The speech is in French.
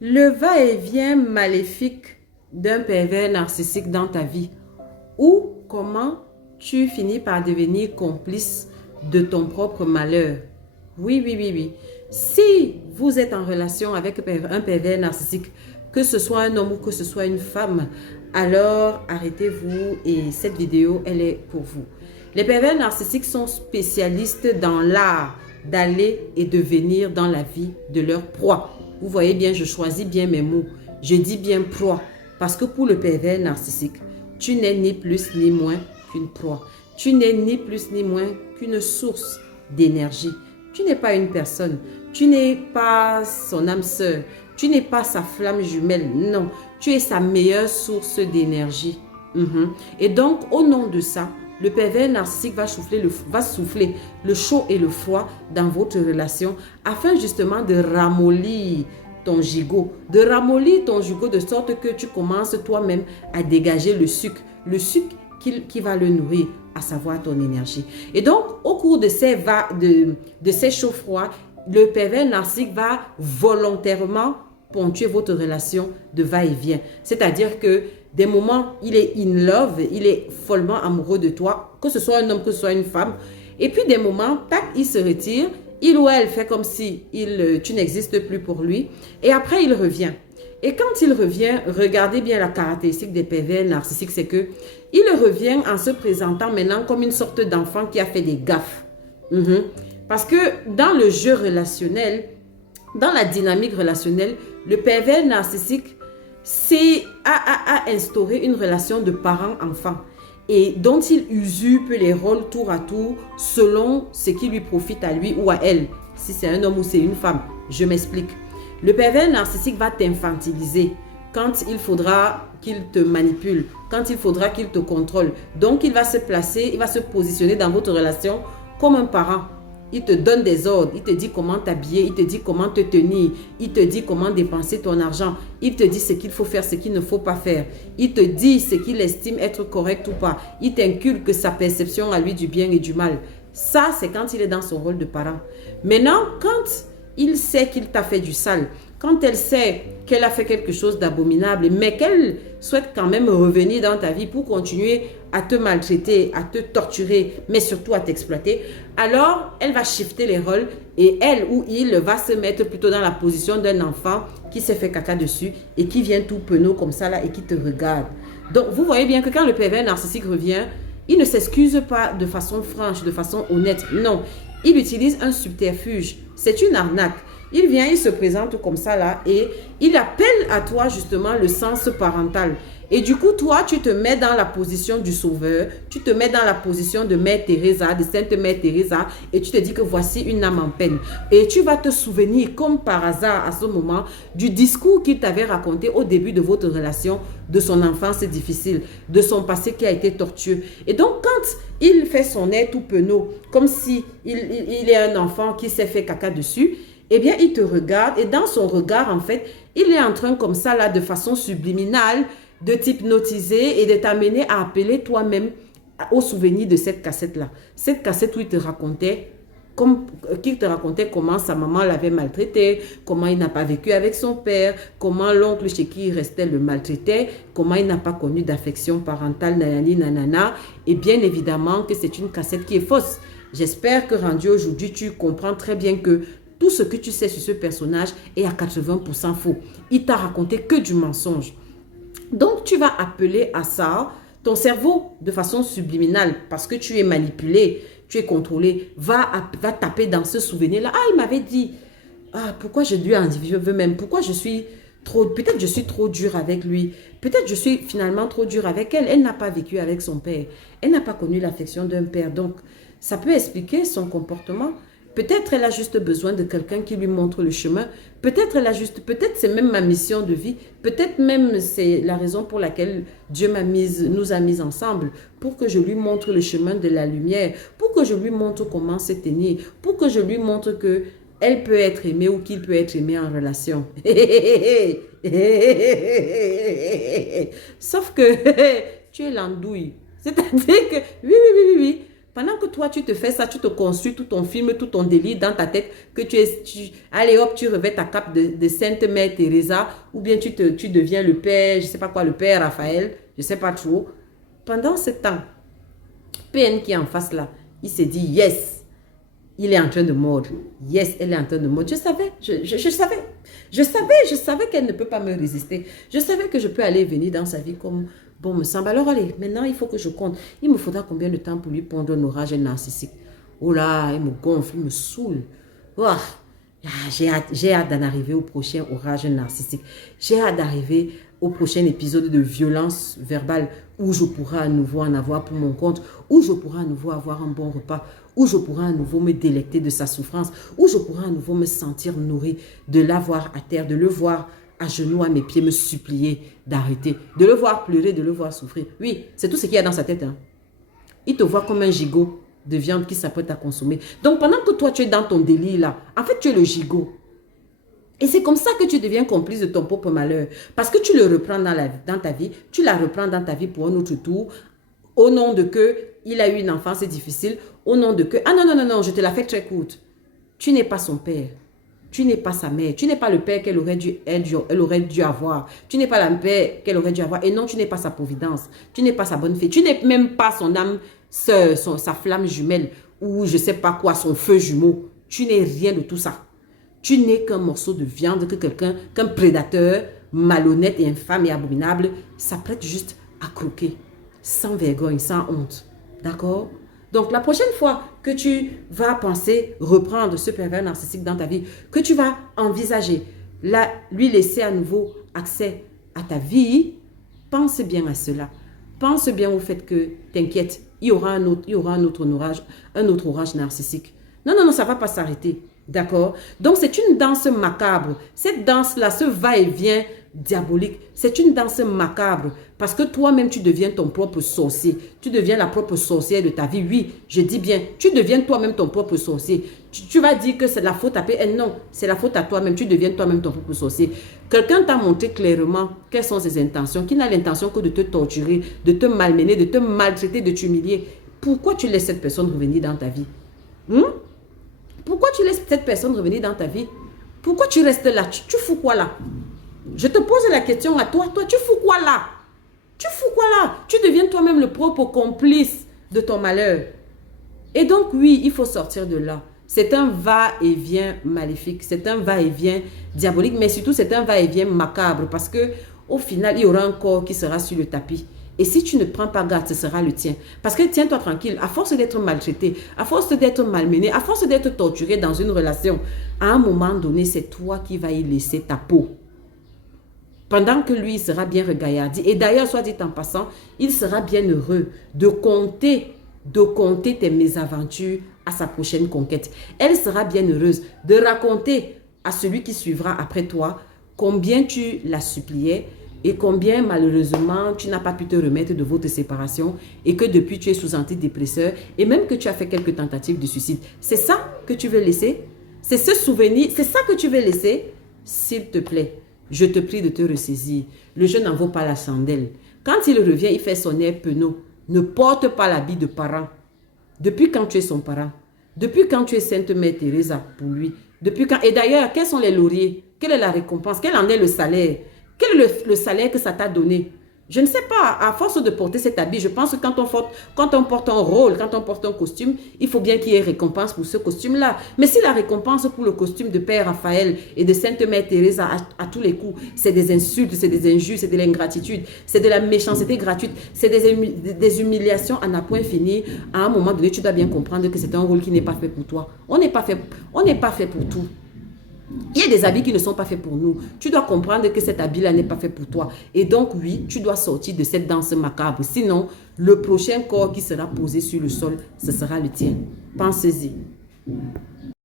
Le va-et-vient maléfique d'un pervers narcissique dans ta vie ou comment tu finis par devenir complice de ton propre malheur. Oui, oui, oui, oui. Si vous êtes en relation avec un pervers narcissique, que ce soit un homme ou que ce soit une femme, alors arrêtez-vous et cette vidéo, elle est pour vous. Les pervers narcissiques sont spécialistes dans l'art d'aller et de venir dans la vie de leur proie. Vous voyez bien, je choisis bien mes mots. Je dis bien proie parce que pour le pervers narcissique, tu n'es ni plus ni moins qu'une proie. Tu n'es ni plus ni moins qu'une source d'énergie. Tu n'es pas une personne. Tu n'es pas son âme sœur. Tu n'es pas sa flamme jumelle. Non, tu es sa meilleure source d'énergie. Et donc, au nom de ça, le pervers narcissique va souffler le chaud et le froid dans votre relation afin justement de ramollir ton gigot, de sorte que tu commences toi-même à dégager le sucre qui va le nourrir, à savoir ton énergie. Et donc, au cours de ces chauds-froids, le pervers narcissique va volontairement ponctuer votre relation de va-et-vient. C'est-à-dire que des moments, il est in love, il est follement amoureux de toi, que ce soit un homme, que ce soit une femme. Et puis des moments, tac, il se retire, il ou elle fait comme si tu n'existes plus pour lui. Et après, il revient. Et quand il revient, regardez bien la caractéristique des pervers narcissiques, c'est que il revient en se présentant maintenant comme une sorte d'enfant qui a fait des gaffes. Parce que dans le jeu relationnel, dans la dynamique relationnelle, le pervers narcissique a instauré une relation de parent-enfant et dont il usurpe les rôles tour à tour selon ce qui lui profite à lui ou à elle. Si c'est un homme ou c'est une femme, je m'explique. Le pervers narcissique va t'infantiliser quand il faudra qu'il te manipule, quand il faudra qu'il te contrôle. Donc, il va se placer, il va se positionner dans votre relation comme un parent. Il te donne des ordres, il te dit comment t'habiller, il te dit comment te tenir, il te dit comment dépenser ton argent, il te dit ce qu'il faut faire, ce qu'il ne faut pas faire, il te dit ce qu'il estime être correct ou pas, il t'inculque sa perception à lui du bien et du mal. Ça, c'est quand il est dans son rôle de parent. Maintenant, quand il sait qu'il t'a fait du sale, quand elle sait qu'elle a fait quelque chose d'abominable, mais qu'elle souhaite quand même revenir dans ta vie pour continuer à te maltraiter, à te torturer, mais surtout à t'exploiter, alors elle va shifter les rôles et elle ou il va se mettre plutôt dans la position d'un enfant qui s'est fait caca dessus et qui vient tout penaud comme ça là et qui te regarde. Donc vous voyez bien que quand le pervers narcissique revient, il ne s'excuse pas de façon franche, de façon honnête. Non, il utilise un subterfuge. C'est une arnaque. Il vient, il se présente comme ça là et il appelle à toi justement le sens parental. Et du coup, toi, tu te mets dans la position du sauveur, tu te mets dans la position de Mère Teresa, de Sainte Mère Teresa et tu te dis que voici une âme en peine. Et tu vas te souvenir comme par hasard à ce moment du discours qu'il t'avait raconté au début de votre relation, de son enfance difficile, de son passé qui a été tortueux. Et donc, quand il fait son air tout penaud, comme si il est un enfant qui s'est fait caca dessus, eh bien, il te regarde et dans son regard, en fait, il est en train comme ça, là, de façon subliminale, de t'hypnotiser et de t'amener à appeler toi-même au souvenir de cette cassette-là. Cette cassette où il te racontait comment sa maman l'avait maltraité, comment il n'a pas vécu avec son père, comment l'oncle chez qui il restait le maltraitait, comment il n'a pas connu d'affection parentale, nanani, nanana. Et bien évidemment que c'est une cassette qui est fausse. J'espère que rendu aujourd'hui, tu comprends très bien que tout ce que tu sais sur ce personnage est à 80% faux. Il t'a raconté que du mensonge. Donc, tu vas appeler à ça, ton cerveau, de façon subliminale, parce que tu es manipulé, tu es contrôlé, va taper dans ce souvenir-là. Ah, il m'avait dit, pourquoi je lui en veux même, pourquoi je suis peut-être je suis trop dure avec lui, peut-être je suis finalement trop dure avec elle. Elle n'a pas vécu avec son père, elle n'a pas connu l'affection d'un père. Donc, ça peut expliquer son comportement. Peut-être elle a juste besoin de quelqu'un qui lui montre le chemin. Peut-être c'est même ma mission de vie. Peut-être même c'est la raison pour laquelle Dieu nous a mis ensemble. Pour que je lui montre le chemin de la lumière. Pour que je lui montre comment se tenir. Pour que je lui montre que elle peut être aimée ou qu'il peut être aimé en relation. Sauf que tu es l'andouille. C'est-à-dire que, oui. Pendant que toi, tu te fais ça, tu te construis tout ton film, tout ton délire dans ta tête, que allez hop, tu revêts ta cape de Sainte Mère Teresa, ou bien tu deviens le père, je sais pas quoi, le père Raphaël, je sais pas trop. Pendant ce temps, PN qui est en face là, il s'est dit, yes, il est en train de mordre. Yes, elle est en train de mordre. Je savais, je savais qu'elle ne peut pas me résister. Je savais que je peux aller et venir dans sa vie comme bon me semble. Alors allez, maintenant il faut que je compte. Il me faudra combien de temps pour lui pondre un orage narcissique? Oh là, il me gonfle, il me saoule. Ouah. J'ai hâte d'en arriver au prochain orage narcissique. J'ai hâte d'arriver au prochain épisode de violence verbale où je pourrai à nouveau en avoir pour mon compte, où je pourrai à nouveau avoir un bon repas, où je pourrai à nouveau me délecter de sa souffrance, où je pourrai à nouveau me sentir nourri, de l'avoir à terre, de le voir à genoux à mes pieds me supplier d'arrêter, de le voir pleurer, de le voir souffrir. Oui, c'est tout ce qu'il y a dans sa tête. Hein. Il te voit comme un gigot de viande qui s'apprête à consommer. Donc, pendant que toi, tu es dans ton délire là, en fait, tu es le gigot. Et c'est comme ça que tu deviens complice de ton propre malheur. Parce que tu le reprends dans ta vie, tu la reprends dans ta vie pour un autre tour, au nom de que il a eu une enfance difficile, au nom de que, ah non, non, non, non, je te la fais très courte. Tu n'es pas son père. Tu n'es pas sa mère. Tu n'es pas le père qu'elle aurait dû avoir. Tu n'es pas la mère qu'elle aurait dû avoir. Et non, tu n'es pas sa providence. Tu n'es pas sa bonne fée. Tu n'es même pas son âme sœur, sa flamme jumelle ou je ne sais pas quoi, son feu jumeau. Tu n'es rien de tout ça. Tu n'es qu'un morceau de viande que qu'un prédateur malhonnête et infâme et abominable s'apprête juste à croquer. Sans vergogne, sans honte. D'accord? Donc, la prochaine fois que tu vas penser reprendre ce pervers narcissique dans ta vie, que tu vas envisager lui laisser à nouveau accès à ta vie, pense bien à cela. Pense bien au fait que, t'inquiète, il y aura un autre orage narcissique. Non, non, non, ça ne va pas s'arrêter. D'accord? Donc, c'est une danse macabre. Cette danse-là, ce va-et-vient diabolique, c'est une danse macabre parce que toi-même, tu deviens ton propre sorcier. Tu deviens la propre sorcière de ta vie. Oui, je dis bien, tu deviens toi-même ton propre sorcier. Tu vas dire que c'est la faute à PN. Non, c'est la faute à toi-même. Tu deviens toi-même ton propre sorcier. Quelqu'un t'a montré clairement quelles sont ses intentions, qui n'a l'intention que de te torturer, de te malmener, de te maltraiter, de t'humilier. Pourquoi tu laisses cette personne revenir dans ta vie? Pourquoi tu laisses cette personne revenir dans ta vie? Pourquoi tu restes là? Tu fous quoi là? Je te pose la question à toi. Toi, tu fous quoi là? Tu fous quoi là? Tu deviens toi-même le propre complice de ton malheur. Et donc, oui, il faut sortir de là. C'est un va-et-vient maléfique. C'est un va-et-vient diabolique. Mais surtout, c'est un va-et-vient macabre. Parce que au final, il y aura un corps qui sera sur le tapis. Et si tu ne prends pas garde, ce sera le tien. Parce que tiens-toi tranquille, à force d'être maltraité, à force d'être malmené, à force d'être torturé dans une relation, à un moment donné, c'est toi qui vas y laisser ta peau. Pendant que lui, il sera bien regaillardi. Et d'ailleurs, soit dit en passant, il sera bien heureux de compter tes mésaventures à sa prochaine conquête. Elle sera bien heureuse de raconter à celui qui suivra après toi combien tu la suppliais, et combien malheureusement tu n'as pas pu te remettre de votre séparation et que depuis tu es sous antidépresseur et même que tu as fait quelques tentatives de suicide. C'est ça que tu veux laisser? C'est ce souvenir, c'est ça que tu veux laisser? S'il te plaît, je te prie de te ressaisir. Le jeu n'en vaut pas la chandelle. Quand il revient, il fait son air penaud. Ne porte pas l'habit de parent. Depuis quand tu es son parent? Depuis quand tu es Sainte Mère Teresa pour lui? Depuis quand? Et d'ailleurs, quels sont les lauriers? Quelle est la récompense? Quel en est le salaire? Quel est le salaire que ça t'a donné? Je ne sais pas, à force de porter cet habit, je pense que quand on porte un rôle, quand on porte un costume, il faut bien qu'il y ait récompense pour ce costume-là. Mais si la récompense pour le costume de Père Raphaël et de Sainte Mère Teresa à tous les coups, c'est des insultes, c'est des injures, c'est de l'ingratitude, c'est de la méchanceté gratuite, c'est des humiliations à n'a point fini, à un moment donné, tu dois bien comprendre que c'est un rôle qui n'est pas fait pour toi. On n'est pas fait pour tout. Il y a des habits qui ne sont pas faits pour nous. Tu dois comprendre que cet habit-là n'est pas fait pour toi. Et donc, oui, tu dois sortir de cette danse macabre. Sinon, le prochain corps qui sera posé sur le sol, ce sera le tien. Pensez-y.